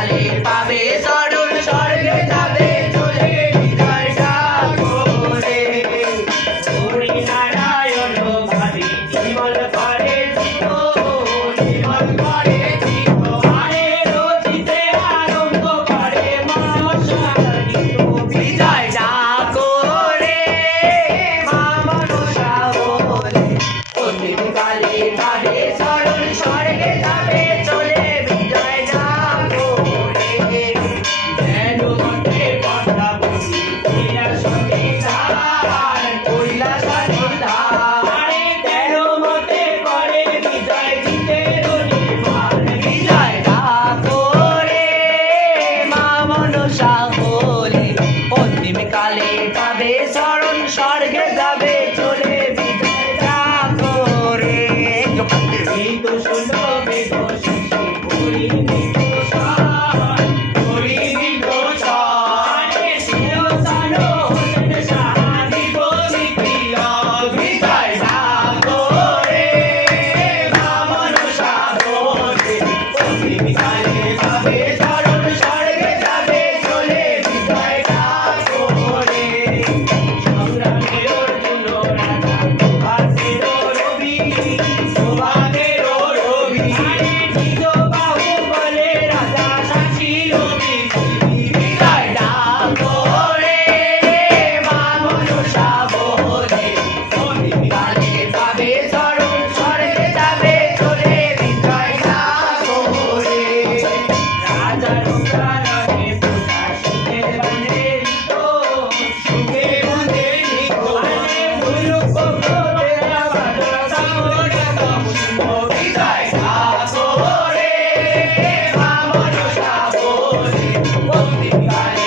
কালে পাবে চরণ স্বর্গে যাবে চলে বিজয় সাগরে। হরি নারায়ণ ভাবে নির্মল করে চিত্ত, নির্মল করে চিত্ত, আরে রচিতে আরম্ভ করে মনসা গীত। বিজয় সাগরে মা মনসা বলে অন্তিম কালে পাবে চরণ স্বর্গে যাবে চলে বিজয় সাগরে। যেন মতে কথা বলি কৈলাসে তার, কৈলাসে তার, আরে যেন মতে করে বিজয় জিতের নির্মাণ। বিজয় সাগরে মা মনসা বলে অন্তিম কালে পাবে চরণ স্বর্গে যাবে চলে বিজয় সাগরে। গীত শুনো বেদ শিশি হরি নিদোষান, হরি নিদোষান, শিরোসানো হোসেন শাহাদি বলিয়া। বিজয় সাগরে মা মনসা বলে অন্তিম কালে পাবে চরণ স্বর্গে যাবে চলে বিজয় সাগরে। সংগ্রামে অর্জুন রাজা প্রভাতের রবি, প্রভাতের রবি, আরে নিজ বাহু বলে রাজা সাক্ষী রবি। বিজয় সাগরে মা মনসা বলে অন্তিম কালে পাবে চরণ স্বর্গে যাবে চলে বিজয় সাগরে। রাজা রঘুরাজে পূজা সুখে বাঁধে নিত, সুখে বাঁধে নিত, আরে মুলুক ভোগেরা বাঁধা সাগরে তমসিংহ। বিজয় সাগরে মা মনসা বলে অন্তিম কালে